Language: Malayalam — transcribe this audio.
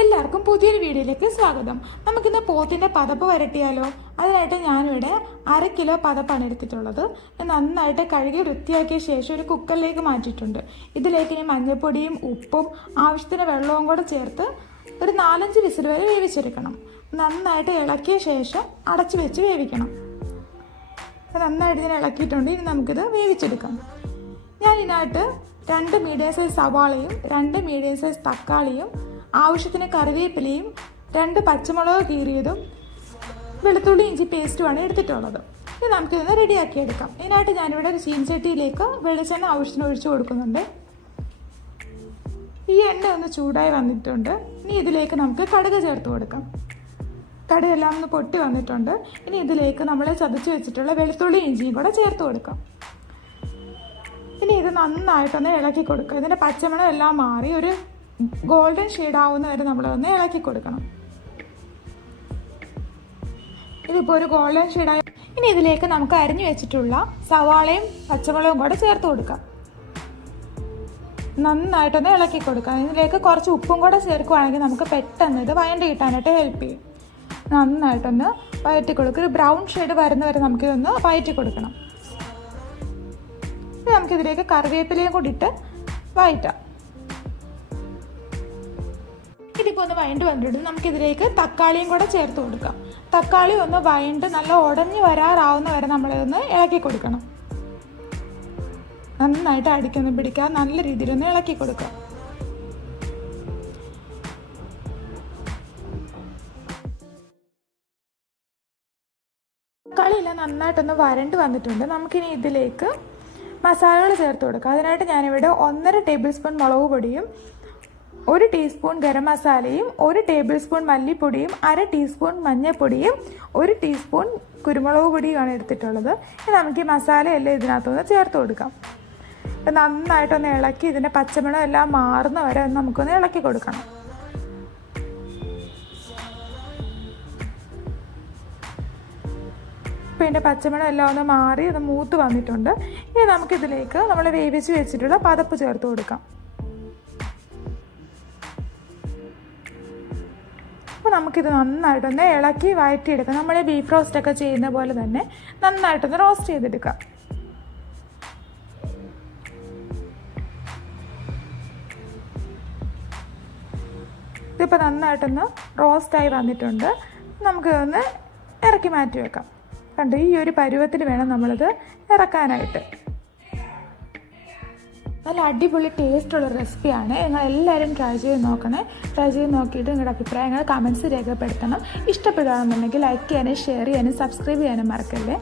എല്ലാവർക്കും പുതിയൊരു വീഡിയോയിലേക്ക് സ്വാഗതം. നമുക്കിന്ന് പോത്തിൻ്റെ പതപ്പ് വരട്ടിയാലോ? അതിനായിട്ട് ഞാനിവിടെ 1/2 കിലോ പതപ്പാണ് എടുത്തിട്ടുള്ളത്. നന്നായിട്ട് കഴുകി വൃത്തിയാക്കിയ ശേഷം ഒരു കുക്കറിലേക്ക് മാറ്റിയിട്ടുണ്ട്. ഇതിലേക്ക് ഇനി മഞ്ഞൾപ്പൊടിയും ഉപ്പും ആവശ്യത്തിന് വെള്ളവും കൂടെ ചേർത്ത് ഒരു 4-5 വിസിൽ വരെ വേവിച്ചെടുക്കണം. നന്നായിട്ട് ഇളക്കിയ ശേഷം അടച്ചു വെച്ച് വേവിക്കണം. നന്നായിട്ട് ഇതിനെ ഇളക്കിയിട്ടുണ്ട്. ഇനി നമുക്കിത് വേവിച്ചെടുക്കാം. ഞാൻ ഇതിനായിട്ട് 2 മീഡിയം സൈസ് സവാളയും 2 മീഡിയം സൈസ് തക്കാളിയും ആവശ്യത്തിന് കറിവേപ്പിലയും 2 പച്ചമുളക് കീറിയതും വെളുത്തുള്ളി ഇഞ്ചി പേസ്റ്റുമാണ് എടുത്തിട്ടുള്ളത്. ഇത് നമുക്കിതൊന്ന് റെഡിയാക്കി എടുക്കാം. ഇതിനായിട്ട് ഞാനിവിടെ ഒരു ചീനച്ചട്ടിയിലേക്ക് വെളിച്ചെണ്ണ ആവശ്യത്തിന് ഒഴിച്ചു കൊടുക്കുന്നുണ്ട്. ഈ എണ്ണ ഒന്ന് ചൂടായി വന്നിട്ടുണ്ട്. ഇനി ഇതിലേക്ക് നമുക്ക് കടുക് ചേർത്ത് കൊടുക്കാം. കടുകെല്ലാം ഒന്ന് പൊട്ടി വന്നിട്ടുണ്ട്. ഇനി ഇതിലേക്ക് നമ്മൾ ചതച്ച് വെച്ചിട്ടുള്ള വെളുത്തുള്ളി ഇഞ്ചിയും കൂടെ ചേർത്ത് കൊടുക്കാം. ഇനി ഇത് നന്നായിട്ടൊന്ന് ഇളക്കി കൊടുക്കുക. ഇതിൻ്റെ പച്ചമണം എല്ലാം മാറി ഒരു ഗോൾഡൻ ഷെയ്ഡ് ആവുന്ന വരെ നമ്മളൊന്ന് ഇളക്കി കൊടുക്കണം. ഇതിപ്പോൾ ഒരു ഗോൾഡൻ ഷെയ്ഡായി. ഇനി ഇതിലേക്ക് നമുക്ക് അരിഞ്ഞു വെച്ചിട്ടുള്ള സവാളയും പച്ചമുളകും കൂടെ ചേർത്ത് കൊടുക്കാം. നന്നായിട്ടൊന്ന് ഇളക്കി കൊടുക്കാം. ഇതിലേക്ക് കുറച്ച് ഉപ്പും കൂടെ ചേർക്കുകയാണെങ്കിൽ നമുക്ക് പെട്ടെന്ന് ഇത് വഴണ്ടി കിട്ടാനായിട്ട് ഹെൽപ്പ് ചെയ്യും. നന്നായിട്ടൊന്ന് വഴറ്റി കൊടുക്കുക. ഒരു ബ്രൗൺ ഷെയ്ഡ് വരുന്നവരെ നമുക്കിതൊന്ന് വഴറ്റി കൊടുക്കണം. നമുക്കിതിലേക്ക് കറിവേപ്പിലയും കൂടി ഇട്ട് വഴറ്റാം. ഇതിപ്പോൾ ഒന്ന് വഴണ്ട് വന്നിട്ട് നമുക്കിതിലേക്ക് തക്കാളിയും കൂടെ ചേർത്ത് കൊടുക്കാം. തക്കാളി ഒന്ന് വഴണ്ട് നല്ല ഉടഞ്ഞ് വരാറാവുന്ന വരെ നമ്മളിതൊന്ന് ഇളക്കി കൊടുക്കണം. നന്നായിട്ട് അടിക്കൊന്ന് പിടിക്കുക. നല്ല രീതിയിലൊന്ന് ഇളക്കി കൊടുക്കുക. തക്കാളിയെല്ലാം നന്നായിട്ടൊന്ന് വരണ്ട് വന്നിട്ടുണ്ട്. നമുക്കിനി ഇതിലേക്ക് മസാലകൾ ചേർത്ത് കൊടുക്കാം. അതിനായിട്ട് ഞാനിവിടെ 1.5 ടേബിൾ സ്പൂൺ മുളക് പൊടിയും 1 ടീസ്പൂൺ ഗരം മസാലയും 1 ടേബിൾ സ്പൂൺ മല്ലിപ്പൊടിയും 1/2 ടീസ്പൂൺ മഞ്ഞൾപ്പൊടിയും 1 ടീസ്പൂൺ കുരുമുളക് പൊടിയുമാണ് എടുത്തിട്ടുള്ളത്. ഇനി നമുക്ക് ഈ മസാലയെല്ലാം ഇതിനകത്തൊന്ന് ചേർത്ത് കൊടുക്കാം. നന്നായിട്ടൊന്ന് ഇളക്കി ഇതിൻ്റെ പച്ചമണം എല്ലാം മാറുന്ന വരെ നമുക്കൊന്ന് ഇളക്കി കൊടുക്കണം. ഇപ്പോൾ ഇതിൻ്റെ പച്ചമണം എല്ലാം ഒന്ന് മാറി ഒന്ന് മൂത്ത് വന്നിട്ടുണ്ട്. ഇനി നമുക്കിതിലേക്ക് നമ്മൾ വേവിച്ച് വെച്ചിട്ടുള്ള പതപ്പ് ചേർത്ത് കൊടുക്കാം. അപ്പോൾ നമുക്കിത് നന്നായിട്ടൊന്ന് ഇളക്കി വഴറ്റിയെടുക്കാം. നമ്മൾ ബീഫ് റോസ്റ്റൊക്കെ ചെയ്യുന്ന പോലെ തന്നെ നന്നായിട്ടൊന്ന് റോസ്റ്റ് ചെയ്തെടുക്കാം. ഇതിപ്പോൾ നന്നായിട്ടൊന്ന് റോസ്റ്റായി വന്നിട്ടുണ്ട്. നമുക്കിതൊന്ന് ഇറക്കി മാറ്റി വെക്കാം. കണ്ടു, ഈ ഒരു പരുവത്തിൽ വേണം നമ്മളിത് ഇറക്കാനായിട്ട്. നല്ല അടിപൊളി ടേസ്റ്റുള്ള റെസിപ്പിയാണ്. നിങ്ങൾ എല്ലാവരും ട്രൈ ചെയ്ത് നോക്കണേ. ട്രൈ ചെയ്ത് നോക്കിയിട്ട് നിങ്ങളുടെ അഭിപ്രായങ്ങൾ കമൻസ് രേഖപ്പെടുത്തണം. ഇഷ്ടപ്പെടുകയാണെന്നുണ്ടെങ്കിൽ ലൈക്ക് ചെയ്യാനും ഷെയർ ചെയ്യാനും സബ്സ്ക്രൈബ് ചെയ്യാനും മറക്കല്ലേ.